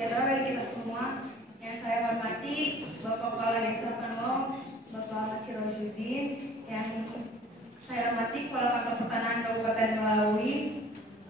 sejahtera bagi kita semua. Yang saya hormati Bapak Kepala Desa Kanwal, Bapak Ahmad Sirojudin. Yang saya hormati Kepala Kantor Pertanahan Kabupaten Melawi,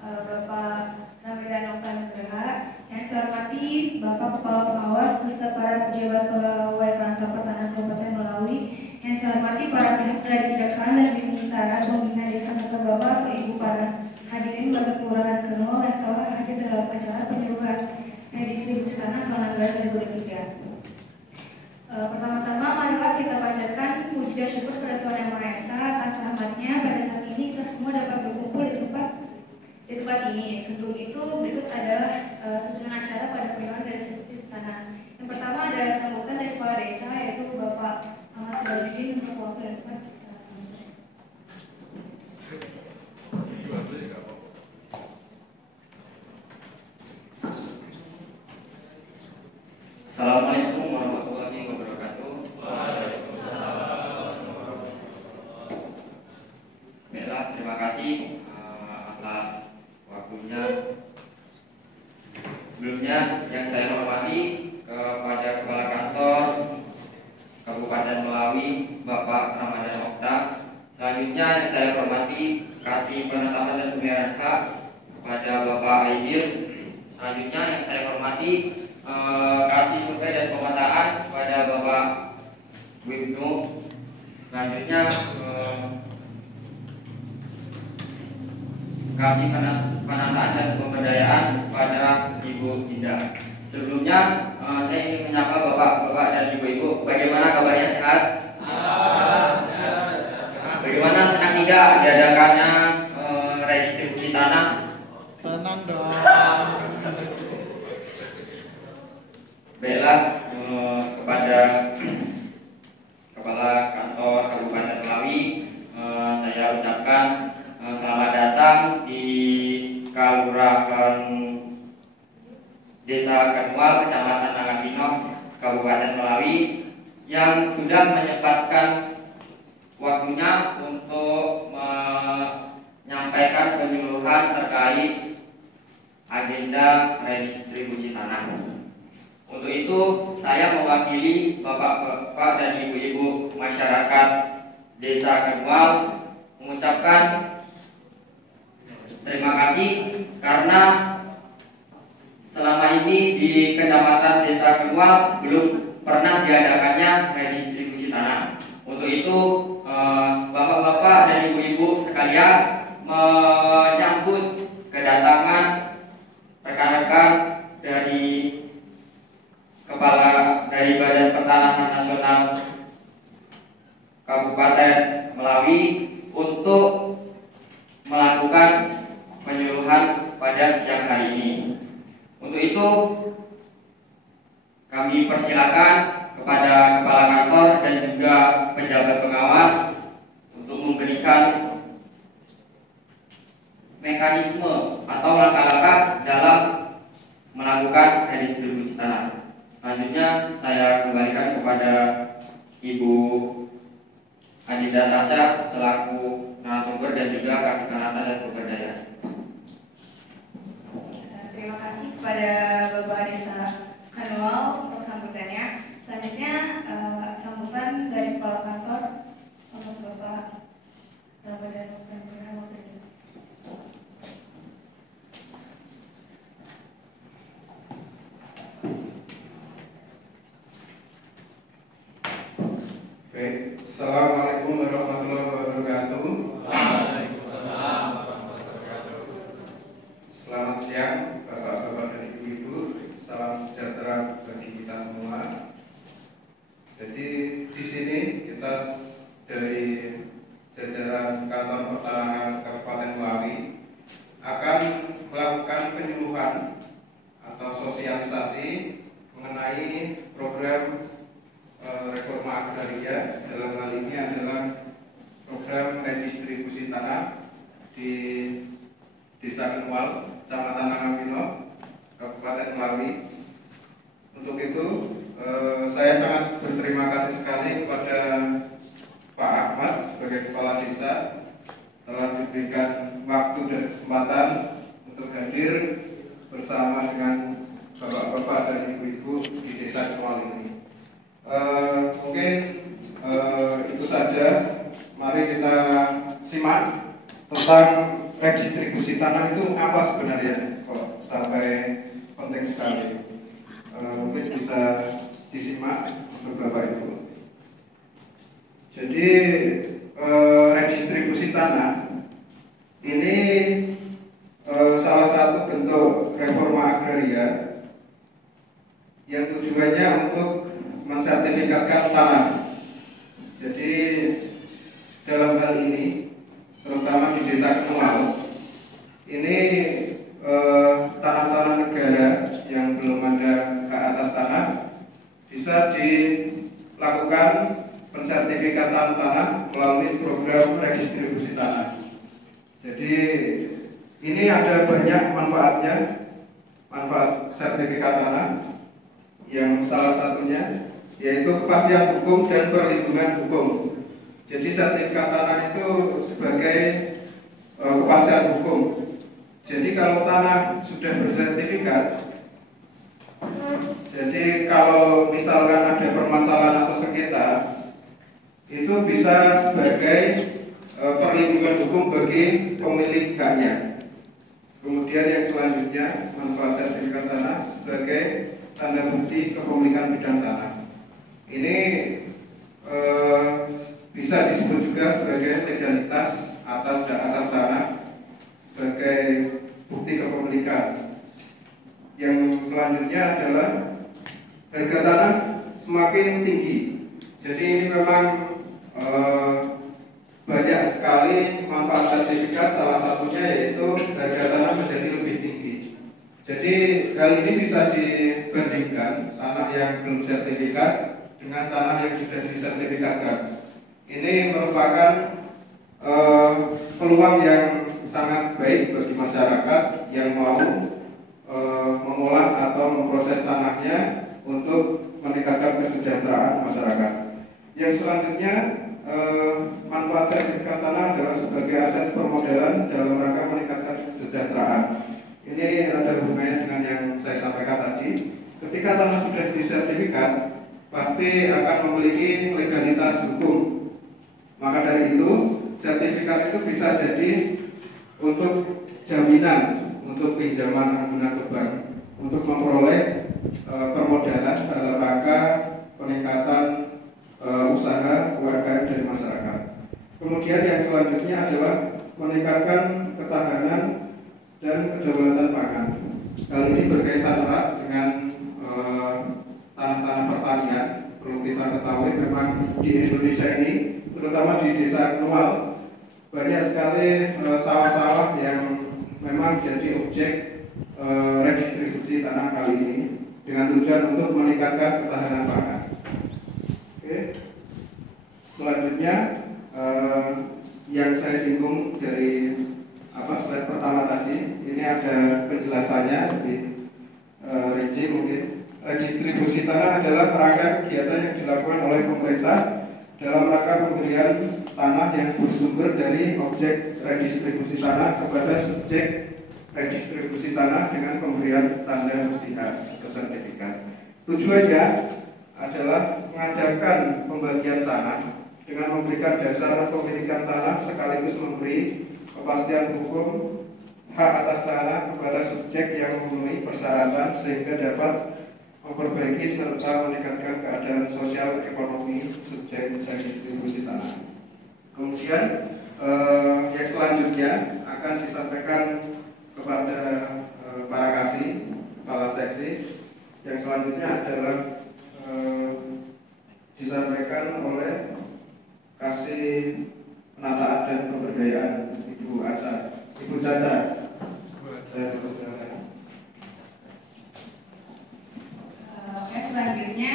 Bapak Ramadan Oktanugraha. Yang saya hormati Bapak Kepala Pengawas beserta para pejabat pegawai Kantor Pertanahan Kabupaten Melawi. Yang saya hormati para pihak dari Kejaksaan dan Bintara, Pembina Desa serta Bapak Ibu para hadirin Bapak Kelurahan Kanwal yang telah hadir dalam acara penyuluhan redistribusi tanah Pangandaran 2003. Pertama-tama marilah kita panjatkan puji dan syukur kepada Tuhan Yang Maha Esa atas rahmatnya pada saat ini kita semua dapat berkumpul di tempat ini. Sebelum itu berikut adalah susunan acara pada penyuluhan redistribusi tanah. Yang pertama adalah sambutan dari Kepala Desa yaitu Bapak Ahmad Sirojudin untuk waktu dan tempat. Assalamualaikum warahmatullahi wabarakatuh. Baiklah, terima kasih atas waktunya. Sebelumnya yang saya hormati kepada Kepala Kantor Kabupaten Melawi, Bapak Ramadan Okta. Selanjutnya yang saya hormati Kasih Penetapan dan Pemeliharaan Hak kepada Bapak Aidil. Selanjutnya yang saya hormati Kasih Survei dan Pemetaan kepada Bapak Wibnu. Selanjutnya Kasih Penataan dan Pemberdayaan kepada Ibu Indah. Sebelumnya saya ingin menyapa Bapak-bapak dan Ibu-ibu. Bagaimana kabarnya, sehat? Bagaimana, senang tidak diadakannya redistribusi tanah? Senang dong. Baiklah, kepada Kepala Kantor Kabupaten Melawi, saya ucapkan selamat datang di Kelurahan Desa Kanwal, Kecamatan Nangapinok, Kabupaten Melawi, yang sudah menyempatkan waktunya untuk menyampaikan penyuluhan terkait agenda redistribusi tanah. Untuk itu, saya mewakili Bapak-bapak dan Ibu-ibu masyarakat Desa Kanwal mengucapkan terima kasih karena selama ini di Kecamatan Desa Kanwal belum pernah diadakannya redistribusi tanah. Untuk itu, Bapak-bapak dan Ibu-ibu sekalian menyambut kedatangan rekan-rekan dari Kepala dari Badan Pertanahan Nasional Kabupaten Melawi untuk melakukan penyuluhan pada siang hari ini. Untuk itu kami persilakan kepada Kepala Kantor dan juga pejabat pengawas untuk memberikan mekanisme atau langkah-langkah dalam melakukan redistribusi tanah. Selanjutnya saya kembalikan kepada Ibu Adinda Tasya selaku narasumber dan juga Kasih Penata dan Pemberdayaan. Terima kasih kepada Bapak Desa Kanwal untuk sambutannya. Selanjutnya sambutan dari Kepala Kantor untuk Bapak Ramadan Oktanugraha. Baik, Assalamualaikum warahmatullahi wabarakatuh. Waalaikumsalam warahmatullahi wabarakatuh. Selamat siang, Bapak-bapak dan Ibu-ibu. Salam sejahtera bagi kita semua. Jadi di sini kita dari jajaran Kantor Pertanahan Kabupaten Melawi akan melakukan penyuluhan atau sosialisasi mengenai program reforma agraria. Dalam hal ini adalah program redistribusi tanah di Desa Kanwal, Kecamatan Nangapinok, Kabupaten Melawi. Untuk itu saya sangat berterima kasih sekali kepada Pak Ahmad sebagai Kepala Desa telah diberikan waktu dan kesempatan untuk hadir bersama dengan bapak-bapak dan ibu-ibu di desa Kemual ini. Mungkin itu saja. Mari kita simak tentang redistribusi tanah itu apa sebenarnya, kok sampai penting sekali. Mungkin bisa disimak untuk Bapak Ibu. Jadi redistribusi tanah ini salah satu bentuk reforma agraria yang tujuannya untuk mensertifikatkan tanah. Jadi dalam hal ini, terutama di desa Kemual, ini tanah-tanah negara yang belum ada hak atas tanah bisa dilakukan pensertifikatan tanah melalui program redistribusi tanah. Jadi ini ada banyak manfaatnya, manfaat sertifikat tanah, yang salah satunya yaitu kepastian hukum dan perlindungan hukum. Jadi sertifikat tanah itu sebagai kepastian hukum. Jadi kalau tanah sudah bersertifikat, jadi kalau misalkan ada permasalahan atau sengketa, itu bisa sebagai perlindungan hukum bagi pemilik haknya. Kemudian yang selanjutnya, manfaat sertifikat tanah sebagai tanda bukti kepemilikan bidang tanah. Ini bisa disebut juga sebagai legalitas atas tanah sebagai bukti kepemilikan. Yang selanjutnya adalah harga tanah semakin tinggi. Jadi ini memang banyak sekali manfaat sertifikat, salah satunya yaitu harga tanah menjadi lebih tinggi. Jadi hal ini bisa dibandingkan tanah yang belum sertifikat dengan tanah yang sudah disertifikatkan. Ini merupakan peluang yang sangat baik bagi masyarakat yang mau mengolah atau memproses tanahnya untuk meningkatkan kesejahteraan masyarakat. Yang selanjutnya, manfaat sertifikat tanah adalah sebagai aset permodalan dalam rangka meningkatkan kesejahteraan. Ini ada hubungannya dengan yang saya sampaikan tadi. Ketika tanah sudah disertifikat, pasti akan memiliki legalitas hukum. Maka dari itu, sertifikat itu bisa jadi untuk jaminan untuk pinjaman pengguna bank untuk memperoleh permodalan dalam rangka peningkatan usaha UMKM dari masyarakat. Kemudian yang selanjutnya adalah meningkatkan ketahanan dan kedaulatan pangan. Hal ini berkaitan erat dengan tanah-tanah pertanian. Perlu kita ketahui memang di Indonesia ini, terutama di desa Kemual, banyak sekali sawah-sawah yang memang jadi objek redistribusi tanah kali ini dengan tujuan untuk meningkatkan ketahanan pangan. Oke. Selanjutnya yang saya singgung dari slide pertama tadi, ini ada penjelasannya di rinci mungkin. Redistribusi tanah adalah rangkaian kegiatan yang dilakukan oleh pemerintah dalam rangka pemberian tanah yang bersumber dari objek redistribusi tanah kepada subjek redistribusi tanah dengan pemberian tanda bukti atau sertifikat. Tujuannya adalah mengadakan pembagian tanah dengan memberikan dasar pemilikan tanah sekaligus memberi kepastian hukum hak atas tanah kepada subjek yang memenuhi persyaratan sehingga dapat memperbaiki serta meningkatkan keadaan sosial ekonomi subjek redistribusi tanah. Kemudian yang selanjutnya akan disampaikan kepada para kasih, kepala seksi. Yang selanjutnya adalah disampaikan oleh kasih penataan dan pemberdayaan Ibu Caca. Oke, selanjutnya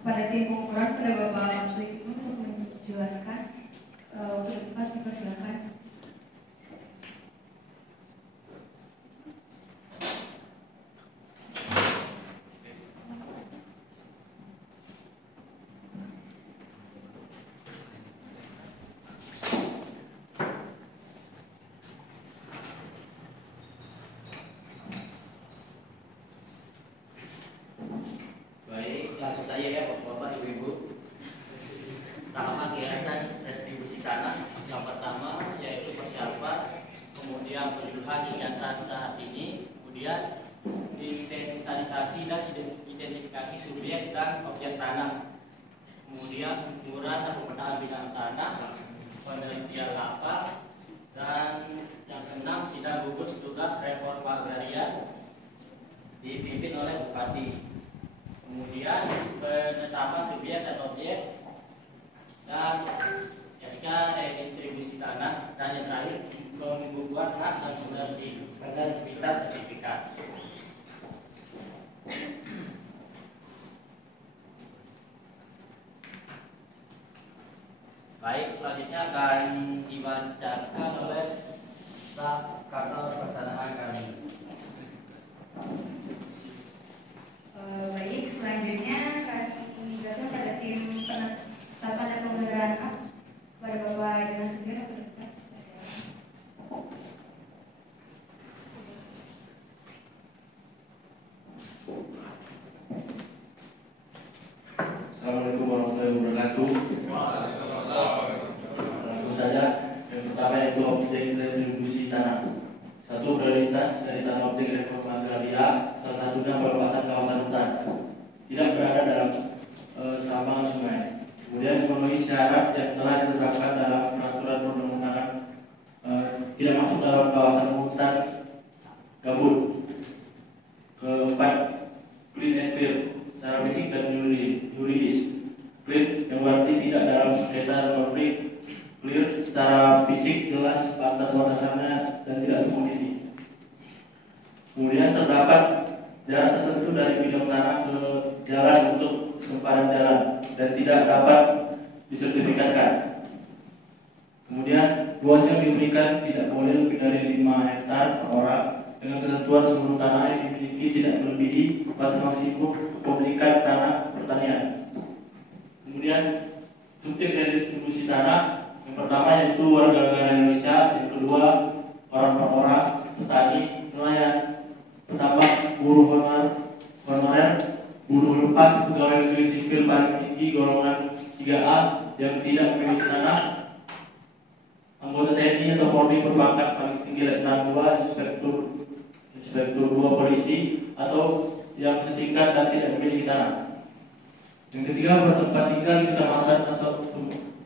pada tim pengukuran pada Bapak Lamsu itu untuk menjelaskan untuk depan dipersilakan. saya ya Bapak-bapak, Ibu-ibu. Tahapan kegiatan restribusi tanah yang pertama yaitu persiapan, kemudian penyuluhan kegiatan saat ini, kemudian inventarisasi dan identifikasi subjek dan objek tanah, kemudian pengukuran dan pemetaan bidang tanah, penelitian lapak, dan yang keenam sidang gugus tugas reforma agraria dipimpin oleh Bupati. Kemudian penetapan subjek dan objek dan SK redistribusi tanah, dan yang terakhir pembukuan hak dan penerbitan sertifikat. Baik, selanjutnya akan dibacakan oleh staf kantor pertanahan kami. Baik, selanjutnya kami menjelaskan pada tim penetapan dan pemeliharaan hak pada Bapak Dinas Sendiri atau Dokter. Assalamualaikum warahmatullahi wabarakatuh. Langsung saja, yang pertama yaitu objek retribusi tanah. Satu, prioritas dari tanah objek reforma agraria, salah satunya pelepasan kawasan hutan, tidak berada dalam sampang sungai. Kemudian memenuhi syarat yang telah ditetapkan dalam peraturan perundang-undangan, tidak masuk dalam kawasan hutan gabut. Keempat, clean and clear secara fisik dan yuridis. Clean yang berarti tidak dalam sengketa konflik, clear secara fisik jelas batas-batasannya dan tidak komoditi. Kemudian terdapat jarak tertentu dari bidang tanah ke jalan untuk sempadan jalan dan tidak dapat disertifikatkan. Kemudian luas yang diberikan tidak boleh lebih dari 5 hektar per orang dengan ketentuan seluruh tanah yang dimiliki tidak melebihi batas maksimum kepemilikan tanah pertanian. Kemudian subjek dari distribusi tanah yang pertama yaitu warga negara Indonesia, yang kedua orang per orang, petani, nelayan, petambak, buruh honorer, buruh lepas, pegawai negeri sipil paling tinggi golongan 3A yang tidak memiliki tanah, anggota TNI atau Polri berpangkat paling tinggi letnan 2, inspektur 2 polisi atau yang setingkat dan tidak memiliki tanah. Yang ketiga, bertempat tinggal di kecamatan atau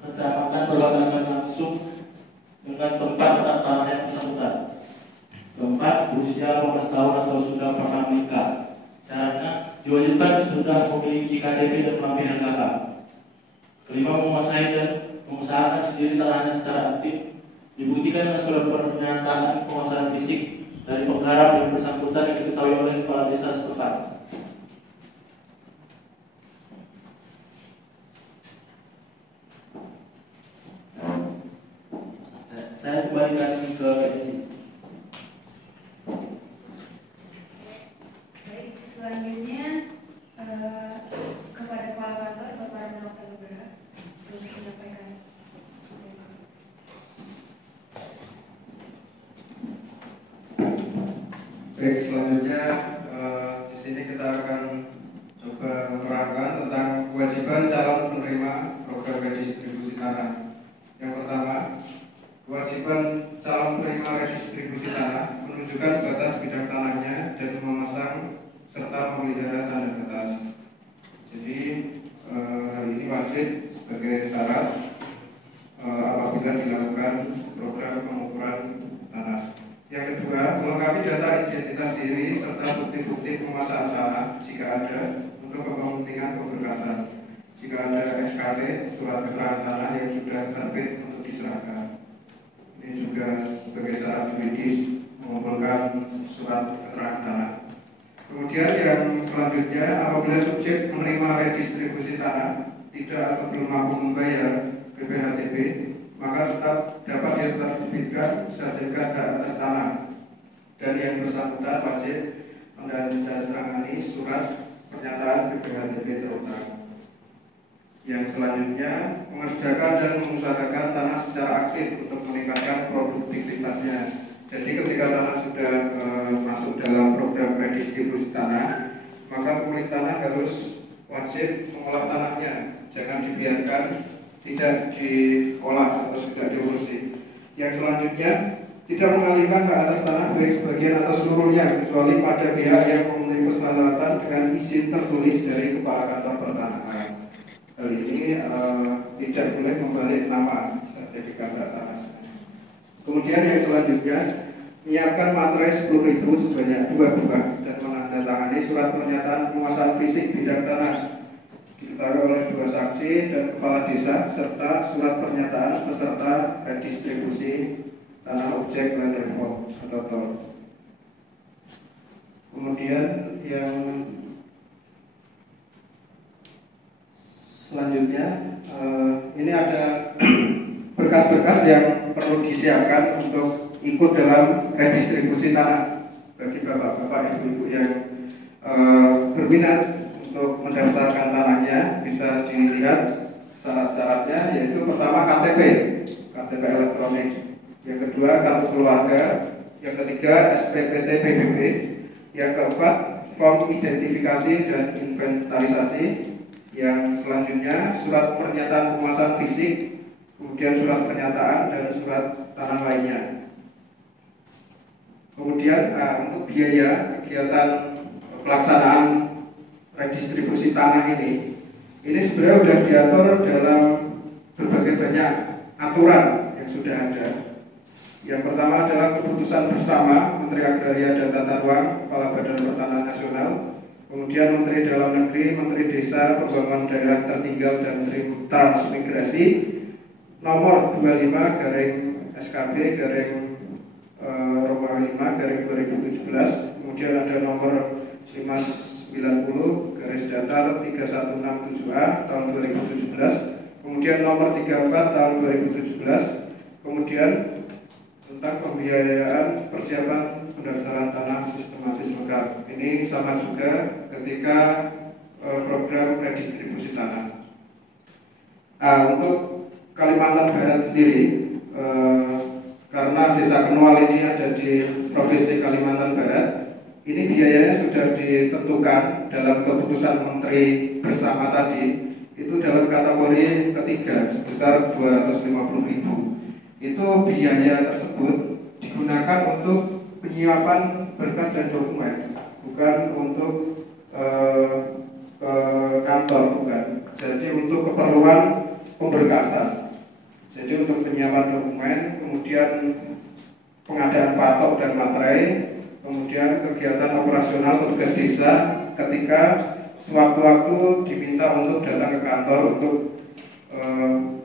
kecamatan berbatasan langsung dengan tempat tanah yang bersangkutan. Keempat, berusia 15 tahun atau sudah pernah menikah. Syaratnya diwajibkan sudah memiliki KTP dan pelampiran kakak. Kelima, menguasai dan mengusahakan sendiri tanahnya secara aktif, dibuktikan dengan surat pernyataan penguasaan fisik dari penggarap yang bersangkutan yang diketahui oleh kepala desa setempat. Saya kembalikan ke PNJ. Baik, selanjutnya kepada kepala kantor Bapak Ramdan Oktanugraha untuk menyampaikan. Baik, selanjutnya di sini kita akan coba menerangkan tentang kewajiban calon penerima program redistribusi tanah. Yang pertama, kewajiban calon penerima redistribusi tanah menunjukkan batas bidang tanahnya dan memasang serta memelihara tanda batas. Jadi hal ini wajib sebagai syarat apabila dilakukan program pengukuran tanah. Yang kedua, melengkapi data identitas diri serta bukti-bukti pemasangan tanah jika ada untuk kepentingan pemberkasan. Jika ada SKT, surat keterangan tanah yang sudah terbit untuk diserahkan. Ini juga sebagai syarat juridis mengumpulkan surat keterangan tanah. Kemudian yang selanjutnya, apabila subjek menerima redistribusi tanah tidak atau belum mampu membayar BPHTB, maka tetap dapat diterbitkan sertifikat hak atas tanah dan yang bersangkutan wajib menandatangani surat pernyataan BPHTB terutang. Yang selanjutnya, mengerjakan dan mengusahakan tanah secara aktif untuk meningkatkan produktivitasnya. Jadi ketika tanah sudah masuk dalam program redistribusi tanah, maka pemilik tanah harus wajib mengolah tanahnya, jangan dibiarkan tidak diolah atau tidak diurusi. Yang selanjutnya, tidak mengalihkan ke atas tanah baik sebagian atau seluruhnya kecuali pada pihak yang memenuhi persyaratan dengan izin tertulis dari Kepala Kantor Pertanahan. Hal ini tidak boleh membalik nama sertifikat tanah. Kemudian yang selanjutnya, menyiapkan materai 10.000 sebanyak 2 buah dan menandatangani surat pernyataan penguasaan fisik bidang tanah diketahui oleh 2 saksi dan kepala desa serta surat pernyataan peserta redistribusi tanah objek land report atau TOR. Kemudian yang selanjutnya ini ada berkas-berkas yang perlu disiapkan untuk ikut dalam redistribusi tanah bagi bapak-bapak, ibu-ibu yang berminat untuk mendaftarkan tanahnya. Bisa dilihat syarat-syaratnya, yaitu pertama KTP elektronik, yang kedua kartu keluarga, yang ketiga SPPT PBB, yang keempat form identifikasi dan inventarisasi, yang selanjutnya surat pernyataan penguasaan fisik, kemudian surat pernyataan dan surat tanah lainnya. Kemudian untuk biaya kegiatan pelaksanaan redistribusi tanah ini sebenarnya sudah diatur dalam berbagai banyak aturan yang sudah ada. Yang pertama adalah keputusan bersama Menteri Agraria dan Tata Ruang, Kepala Badan Pertanahan Nasional, kemudian Menteri Dalam Negeri, Menteri Desa, Pembangunan Daerah Tertinggal, dan Menteri Transmigrasi nomor 25 garing SKB garing Romawi 5 garing 2017, kemudian ada nomor 590 garis datar 3167A tahun 2017, kemudian nomor 34 tahun 2017, kemudian tentang pembiayaan persiapan pendaftaran tanah sistematis lengkap. Ini sama juga ketika program redistribusi tanah. Untuk Kalimantan Barat sendiri, karena Desa Kenual ini ada di Provinsi Kalimantan Barat, ini biayanya sudah ditentukan dalam keputusan Menteri bersama tadi, itu dalam kategori ketiga sebesar 250.000. Itu biaya tersebut digunakan untuk penyiapan berkas dan dokumen, bukan untuk ke kantor, bukan. Jadi untuk keperluan pemberkasan. Jadi untuk penyiapan dokumen, kemudian pengadaan patok dan materai, kemudian kegiatan operasional petugas desa ketika sewaktu-waktu diminta untuk datang ke kantor untuk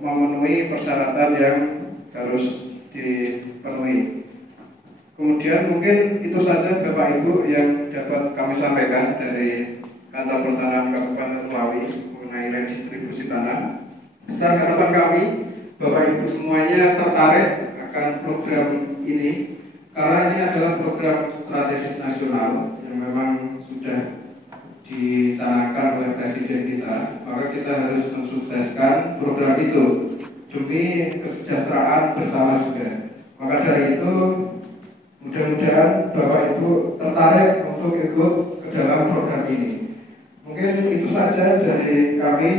memenuhi persyaratan yang harus dipenuhi. Kemudian mungkin itu saja Bapak Ibu yang dapat kami sampaikan dari Kantor Pertanahan Kabupaten Melawi mengenai redistribusi tanah. Besar harapan kami Bapak Ibu semuanya tertarik akan program ini, karena ini adalah program strategis nasional yang memang sudah dicanangkan oleh Presiden kita. Maka kita harus mensukseskan program itu demi kesejahteraan bersama juga. Maka dari itu mudah-mudahan Bapak Ibu tertarik untuk ikut ke dalam program ini. Mungkin itu saja dari kami.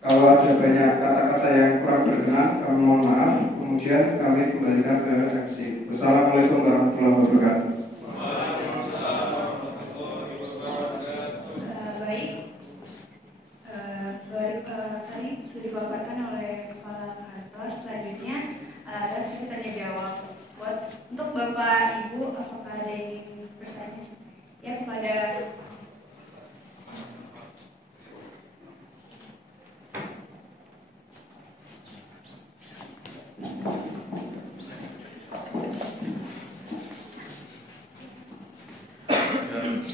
Kalau ada banyak kata-kata yang kurang berkenan, kami mohon maaf. Kemudian kami kembalikan ke MC. Wassalamualaikum warahmatullahi wabarakatuh. Tadi sudah dipaparkan oleh kepala kantor. Selanjutnya ada sesi tanya jawab. Untuk Bapak Ibu, apakah ada yang ingin bertanya? Ya, kepada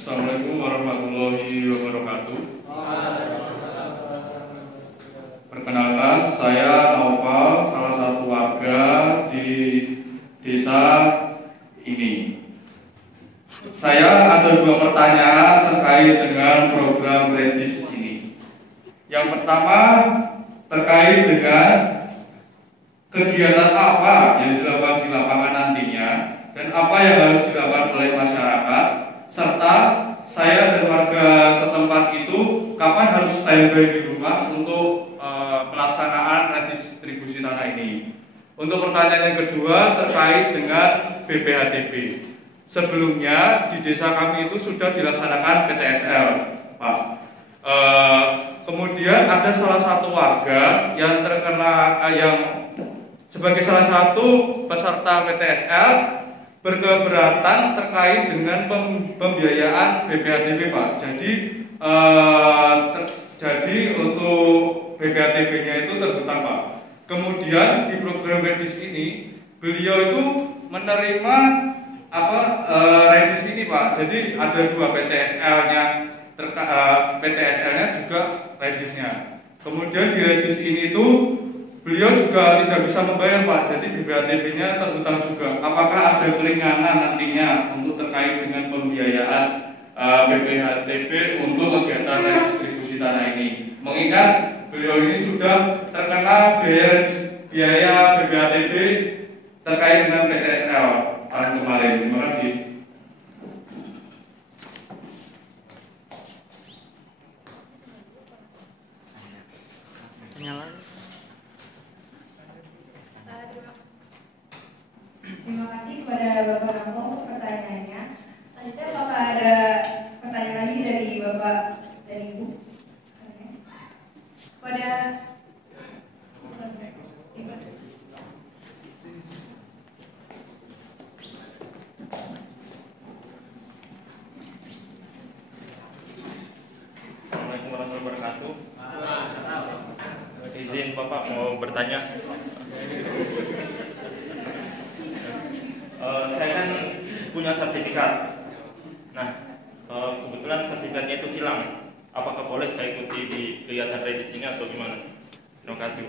Assalamualaikum warahmatullahi wabarakatuh. Perkenalkan, saya Naufal, salah satu warga di desa ini. Saya ada 2 pertanyaan terkait dengan program Redis ini. Yang pertama terkait dengan kegiatan apa yang dilakukan di lapangan nantinya dan apa yang harus dilakukan oleh masyarakat, serta saya dan warga setempat itu kapan harus standby di rumah untuk pelaksanaan redistribusi tanah ini. Untuk pertanyaan yang kedua terkait dengan BPHTB. Sebelumnya di desa kami itu sudah dilaksanakan PTSL, Pak. Kemudian ada salah satu warga yang terkena yang sebagai salah satu peserta PTSL berkeberatan terkait dengan pembiayaan BPHTB, Pak. Jadi untuk BPHTB-nya itu terhutang, Pak. Kemudian di program redis ini beliau itu menerima redis ini, Pak. Jadi ada 2 PTSL-nya, PTSL-nya juga redisnya. Kemudian di redis ini itu beliau juga tidak bisa membayar, Pak. Jadi BPHTB-nya terhutang juga. Apakah ada keringanan nantinya untuk terkait dengan pembiayaan BPHTB untuk kegiatan redistribusi tanah ini? Mengingat beliau ini sudah terkena biaya BPHTB terkait dengan PTSL tahun kemarin. Terima kasih. Terima kasih kepada Bapak Rambo untuk pertanyaannya. Selanjutnya apakah ada pertanyaan lagi dari Bapak dan Ibu? Pada Assalamualaikum warahmatullahi wabarakatuh. Izin Bapak mau bertanya. Saya kan punya sertifikat. Nah, kebetulan sertifikatnya itu hilang. Apakah boleh saya ikuti di kegiatan redis ini atau gimana? Terima kasih.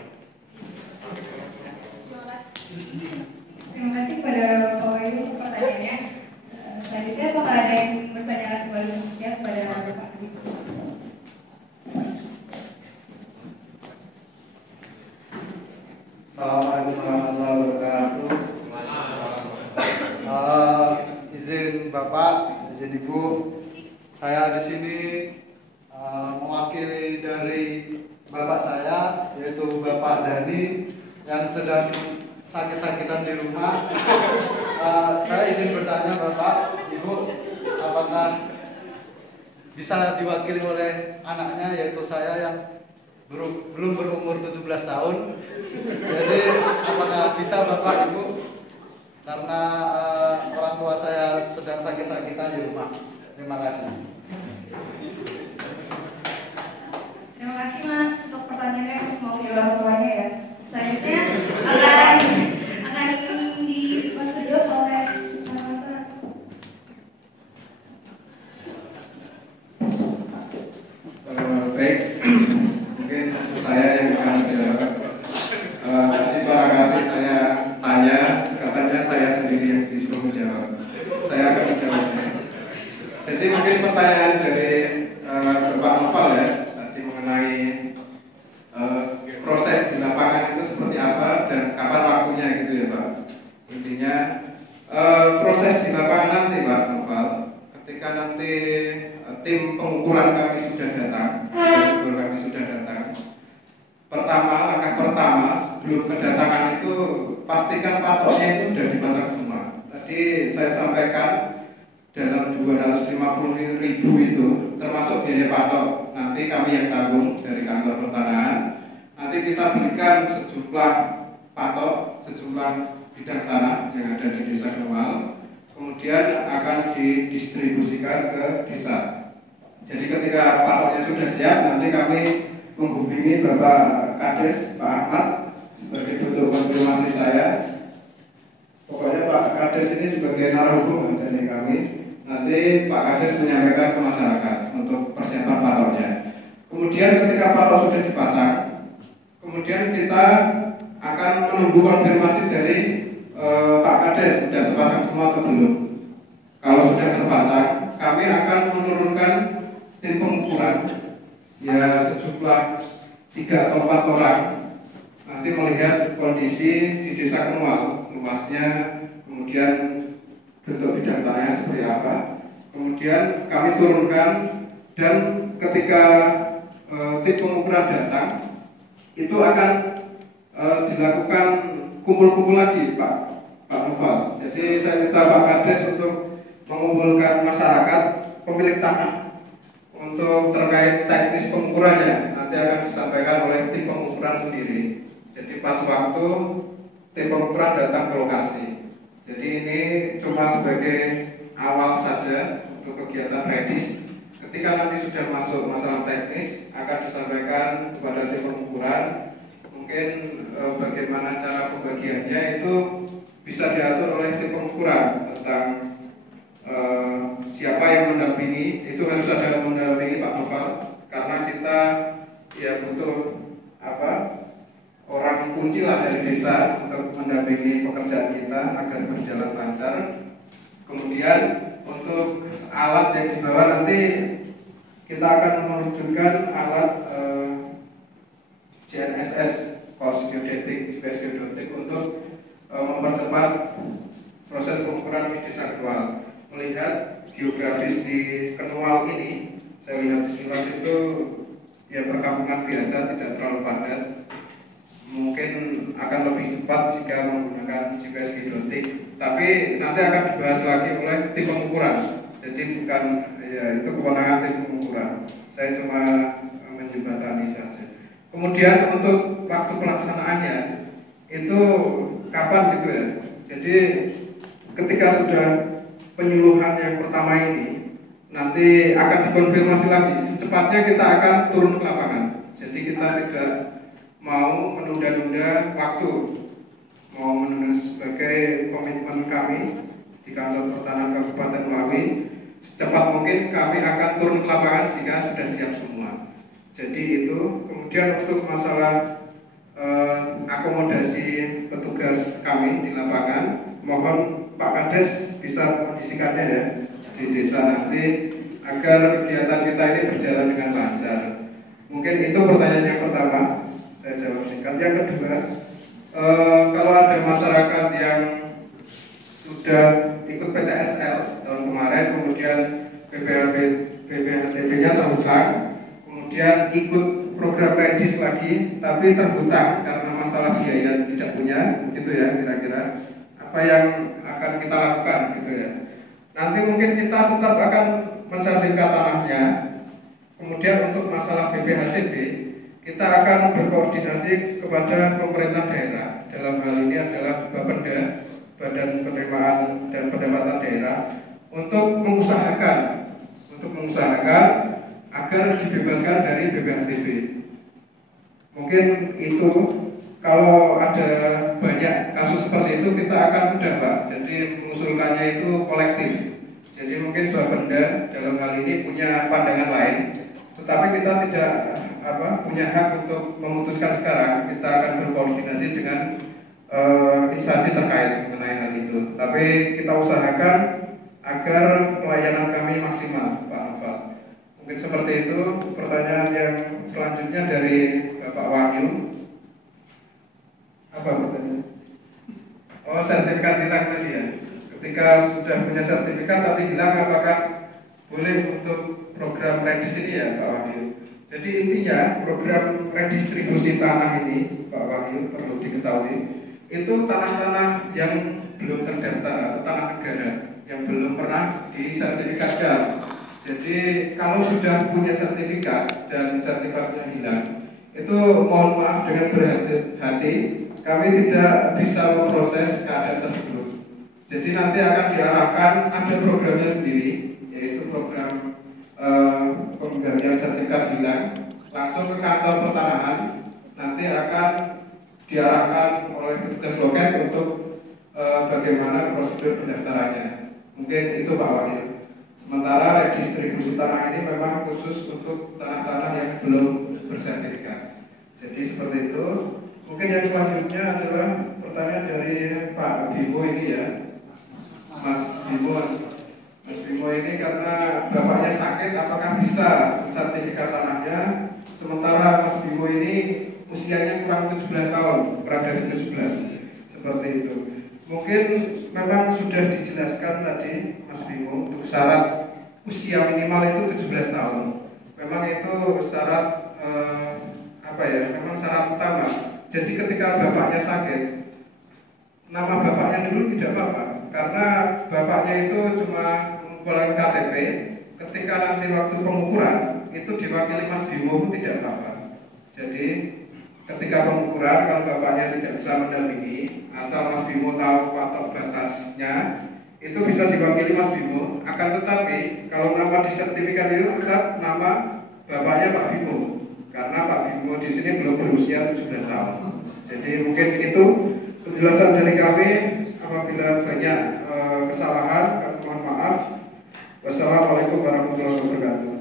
Terima kasih kepada Bapak Wahyu untuk pertanyaannya. Selanjutnya apakah ada yang bertanya kembali ya kepada Bapak Ibu? Assalamualaikum warahmatullahi wabarakatuh. Izin Bapak, izin Ibu, saya di sini mewakili dari Bapak saya, yaitu Bapak Dani yang sedang sakit-sakitan di rumah. Saya izin bertanya Bapak, Ibu, apakah bisa diwakili oleh anaknya, yaitu saya yang belum berumur 17 tahun. Jadi apakah bisa Bapak Ibu, karena orang tua saya sedang sakit-sakitan di rumah. Terima kasih. Terima kasih Mas untuk pertanyaannya, mau orang tuanya ya. Selanjutnya akan dibantu jawab oleh Baik, mungkin saya yang akan menjawab. Tadi barangkali saya tanya, katanya saya sendiri yang disuruh menjawab. Saya akan menjawabnya. Jadi mungkin pertanyaan dari Bapak Nopal ya, tadi mengenai proses di lapangan itu seperti apa dan kapan waktunya gitu ya Pak. Intinya proses di lapangan nanti Pak Nopal, ketika nanti tim pengukuran kami sudah datang, kami sudah datang. Langkah pertama sebelum kedatangan itu pastikan patoknya itu sudah dipasang semua. Tadi saya sampaikan dalam 250.000 itu termasuk biaya patok. Nanti kami yang tanggung dari kantor pertanahan. Nanti kita berikan sejumlah patok, sejumlah bidang tanah yang ada di Desa Kenual. Kemudian akan didistribusikan ke desa. Jadi ketika patoknya sudah siap, nanti kami menghubungi Bapak Kades, Pak Ahmad, sebagai bentuk konfirmasi saya. Pokoknya Pak Kades ini sebagai narahubung dari kami. Nanti Pak Kades menyampaikan ke masyarakat untuk persiapan patoknya. Kemudian ketika patok sudah dipasang, kemudian kita akan menunggu konfirmasi dari Pak Kades sudah terpasang semua atau belum. Kalau sudah terpasang, kami akan menurunkan tim pengukuran ya sejumlah 3 atau 4 orang. Nanti melihat kondisi di Desa Kenual, luasnya, kemudian bentuk bidang tanahnya seperti apa. Kemudian kami turunkan, dan ketika tim pengukuran datang, itu akan dilakukan kumpul-kumpul lagi Pak Noval. Jadi saya minta Pak Kades untuk mengumpulkan masyarakat pemilik tanah untuk terkait teknis pengukurannya nanti akan disampaikan oleh tim pengukuran sendiri. Jadi pas waktu tim pengukuran datang ke lokasi. Jadi ini cuma sebagai awal saja untuk kegiatan medis. Ketika nanti sudah masuk masalah teknis akan disampaikan kepada tim pengukuran. Mungkin bagaimana cara pembagiannya itu bisa diatur oleh tim pengukuran tentang siapa yang mendampingi. Itu harus ada mendampingi Pak Noval karena kita ya butuh orang kunci lah dari desa untuk mendampingi pekerjaan kita agar berjalan lancar. Kemudian untuk alat yang dibawa nanti kita akan meluncurkan alat GNSS, Cost Geodetic, Space Geodetic untuk mempercepat proses pengukuran di desa Kenual. Melihat geografis di Kenual ini, saya lihat sekilas itu ya perkampungan biasa, tidak terlalu padat. Mungkin akan lebih cepat jika menggunakan GPS geodetik, tapi nanti akan dibahas lagi oleh tim pengukuran. Jadi bukan ya itu kewenangan tim pengukuran. Saya cuma menjembatani saja. Kemudian untuk waktu pelaksanaannya itu kapan gitu ya. Jadi ketika sudah penyuluhan yang pertama ini nanti akan dikonfirmasi lagi. Secepatnya kita akan turun ke lapangan. Jadi kita tidak mau menunda-nunda waktu, mau menunda sebagai komitmen kami di kantor pertanahan Kabupaten Melawi. Secepat mungkin kami akan turun ke lapangan jika sudah siap semua. Jadi itu. Kemudian untuk masalah akomodasi petugas kami di lapangan, mohon Pak Kades bisa kondisikannya ya di desa nanti agar kegiatan kita ini berjalan dengan lancar. Mungkin itu pertanyaan yang pertama, saya jawab singkat. Yang kedua, kalau ada masyarakat yang sudah ikut PTSL tahun kemarin, kemudian BPHTB-nya terhutang, kemudian ikut program medis lagi, tapi terhutang karena masalah biaya tidak punya, gitu ya kira-kira. Apa yang akan kita lakukan, gitu ya. Nanti mungkin kita tetap akan mensertifikat tanahnya. Kemudian untuk masalah BPHTB, kita akan berkoordinasi kepada pemerintah daerah. Dalam hal ini adalah Bapenda, Badan Penerimaan dan Pendapatan Daerah, untuk mengusahakan agar dibebaskan dari BPHTB. Mungkin itu kalau ada banyak kasus seperti itu kita akan mudah Pak. Jadi mengusulkannya itu kolektif. Jadi mungkin Bapenda dalam hal ini punya pandangan lain, tetapi kita tidak punya hak untuk memutuskan sekarang. Kita akan berkoordinasi dengan instansi terkait mengenai hal itu. Tapi kita usahakan agar pelayanan kami maksimal, Pak Noval. Mungkin seperti itu. Pertanyaan yang selanjutnya dari Bapak Wahyu. Apa pertanyaan? Oh, sertifikat hilang tadi ya. Ketika sudah punya sertifikat tapi hilang, apakah boleh untuk program redis ini ya Pak Wahyu? Jadi intinya program redistribusi tanah ini Pak Wahyu perlu diketahui, itu tanah-tanah yang belum terdaftar atau tanah negara yang belum pernah disertifikatkan. Jadi kalau sudah punya sertifikat dan sertifikatnya hilang, itu mohon maaf dengan berhati-hati, kami tidak bisa memproses keadaan tersebut. Jadi nanti akan diarahkan, ada programnya sendiri, yaitu program penggantian sertifikat hilang, langsung ke kantor pertanahan. Nanti akan diarahkan oleh petugas loket untuk bagaimana prosedur pendaftarannya. Mungkin itu Pak Wahyu. Sementara redistribusi tanah ini memang khusus untuk tanah-tanah yang belum bersertifikat. Jadi seperti itu. Mungkin yang selanjutnya adalah pertanyaan dari Pak Bimo ini ya, Mas Bimo. Mas Bimo ini karena bapaknya sakit, apakah bisa sertifikat tanahnya? Sementara Mas Bimo ini usianya kurang 17 tahun, kurang dari 17, seperti itu. Mungkin memang sudah dijelaskan tadi Mas Bimo untuk syarat usia minimal itu 17 tahun. Memang itu syarat memang syarat utama. Jadi ketika bapaknya sakit, nama bapaknya dulu tidak apa-apa, karena bapaknya itu cuma mengumpulkan KTP. Ketika nanti waktu pengukuran itu diwakili Mas Bimo tidak apa-apa. Jadi ketika pengukuran kalau bapaknya tidak bisa mendampingi, asal Mas Bimo tahu patok batasnya, itu bisa diwakili Mas Bimo. Akan tetapi kalau nama di sertifikat itu tetap nama bapaknya Pak Bimo, karena Pak Bimo di sini belum berusia 17 tahun. Jadi mungkin itu penjelasan dari kami. Apabila banyak kesalahan, kami mohon maaf. Wassalamualaikum warahmatullahi wabarakatuh.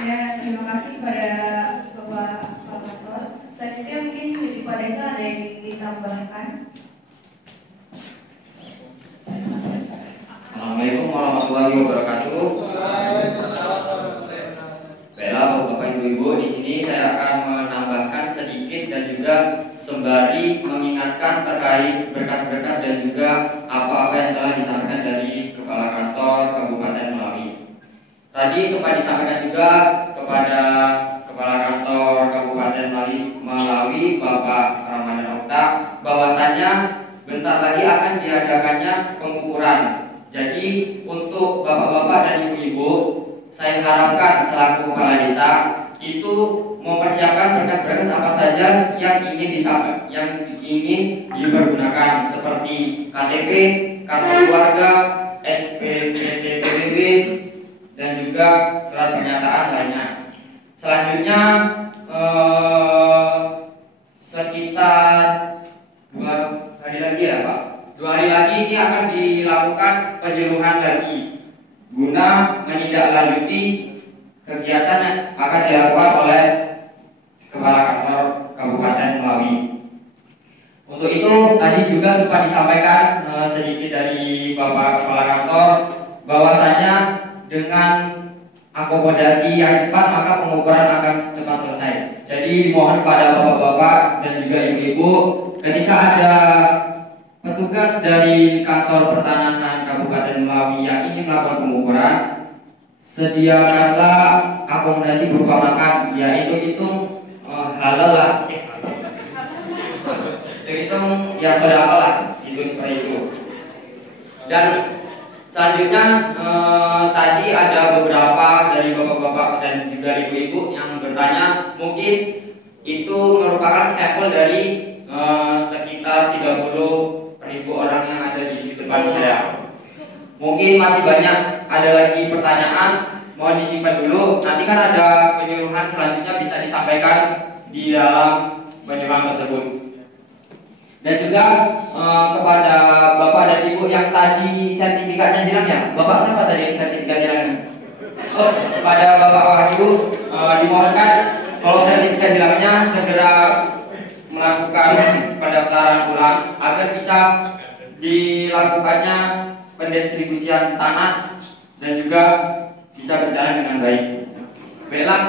Ya, terima kasih kepada Bapak Koordinator. Selanjutnya mungkin dari Pak Desa ada yang ditambahkan. Assalamualaikum warahmatullahi wabarakatuh. Baiklah Bapak Ibu, di sini saya akan menambahkan sedikit dan juga sembari mengingatkan terkait berkas-berkas dan juga apa-apa yang telah disampaikan dari Kepala Kantor Kabupaten Melawi. Tadi sempat disampaikan juga kepada Kepala Kantor Kabupaten Melawi, Bapak Ramadan Okta, bahwasannya bentar lagi akan diadakannya pengukuran. Jadi untuk bapak-bapak dan ibu-ibu, saya harapkan selaku kepala desa itu mempersiapkan berkas-berkas apa saja yang ingin dipergunakan, seperti KTP, kartu keluarga, SPPTPB, dan juga surat pernyataan lainnya. Selanjutnya sekitar 2 hari lagi ya Pak, 2 hari lagi ini akan dilakukan penjeruhan lagi guna menindaklanjuti kegiatan yang akan dilakukan oleh Kepala Kantor Kabupaten Melawi. Untuk itu tadi juga sempat disampaikan sedikit dari Bapak Kepala Kantor bahwasanya dengan akomodasi yang cepat maka pengukuran akan cepat selesai. Jadi mohon kepada bapak-bapak dan juga ibu-ibu, ketika ada petugas dari Kantor Pertanahan Kabupaten Melawi yang ingin melakukan pengukuran, sediakanlah akomodasi berupa makan, yaitu halal lah, hitung ya sedekah lah, itu seperti itu. Dan selanjutnya tadi ada beberapa dari bapak-bapak dan juga ibu-ibu yang bertanya, mungkin itu merupakan sampel dari sekitar 30.000 orang yang ada di depan saya. Mungkin masih banyak ada lagi pertanyaan, mohon disimpan dulu. Nanti kan ada penyuluhan selanjutnya bisa disampaikan di dalam penyuluhan tersebut. Dan juga kepada bapak dan ibu yang tadi sertifikatnya hilang ya, bapak siapa tadi yang sertifikatnya hilangnya? Oh, kepada bapak Wahyu dimohonkan kalau sertifikat hilangnya segera melakukan pendaftaran ulang agar bisa dilakukannya pendistribusian tanah dan juga bisa berjalan dengan baik. Baiklah,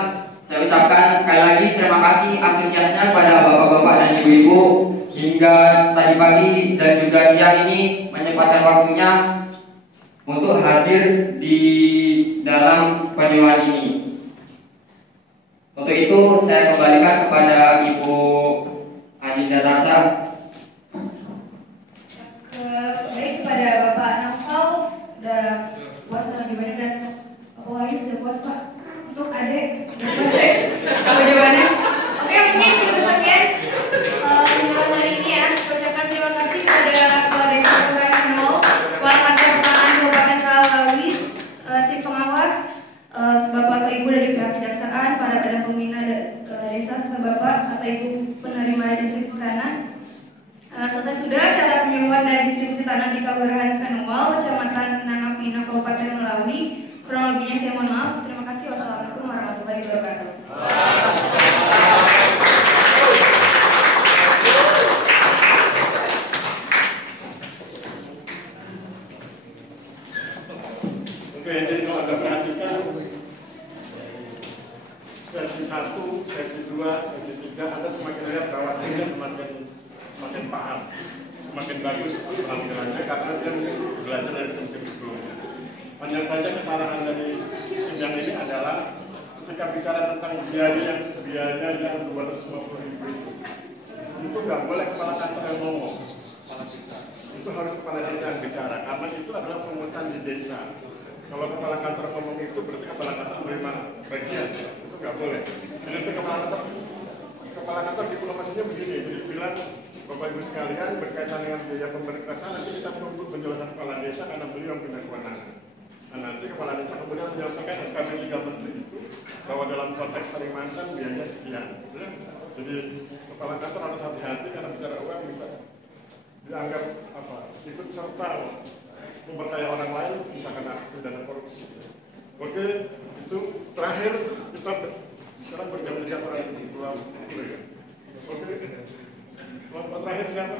saya ucapkan sekali lagi terima kasih antusiasnya kepada bapak-bapak dan ibu-ibu hingga tadi pagi dan juga siang ini menyempatkan waktunya untuk hadir di dalam penyuluhan ini. Untuk itu saya kembalikan kepada Ibu Adinda Rasa. Baik, kepada Bapak Naufal sudah puas dalam jawabannya, dan Bapak Wahyu sudah puas Pak untuk adik. Apa jawabannya? Oke, mungkin cukup sekian penyuluhan hari ini ya. Ucapkan terima kasih kepada Kepala Desa Kelurahan Nol, Kepala Kantor Pertanahan Kabupaten Melawi, tim pengawas, Bapak Ibu dari pihak kejaksaan, para badan pembina desa, serta Bapak atau Ibu penerima distribusi tanah. Selesai sudah cara penyuluhan dan distribusi tanah di Kelurahan Kanual, Kecamatan Nangapina, Kabupaten Melawi. Kurang lebihnya saya mohon maaf. Terima kasih. Wassalamualaikum warahmatullahi wabarakatuh. Oke, jadi kalau Anda perhatikan sesi 1, sesi 2, sesi 3, Anda semakin lihat bahwa dia semakin paham, semakin bagus penampilannya karena dia belajar dari tim sebelumnya. Hanya saja kesalahan dari sidang ini adalah ketika bicara tentang biaya yang 250.000 itu nggak boleh kepala kantor yang ngomong. Itu harus kepala desa yang bicara, karena itu adalah pungutan di desa. Kalau kepala kantor ngomong itu berarti kepala kantor menerima bagian, itu nggak boleh. Dan nanti kepala kantor diplomasinya begini, jadi bilang Bapak Ibu sekalian berkaitan dengan biaya pemberkasan nanti kita menunggu penjelasan kepala desa karena beliau yang punya kewenangan. Nah, nanti kepala desa kemudian menyampaikan SKP 3 Menteri itu bahwa dalam konteks Kalimantan biayanya sekian. Ya. Jadi kepala kantor harus hati-hati karena bicara uang bisa dianggap ikut serta memperkaya orang lain bisa kena pidana korupsi. Oke, itu terakhir kita sekarang berjam-jam orang itu. Oke, terakhir siapa?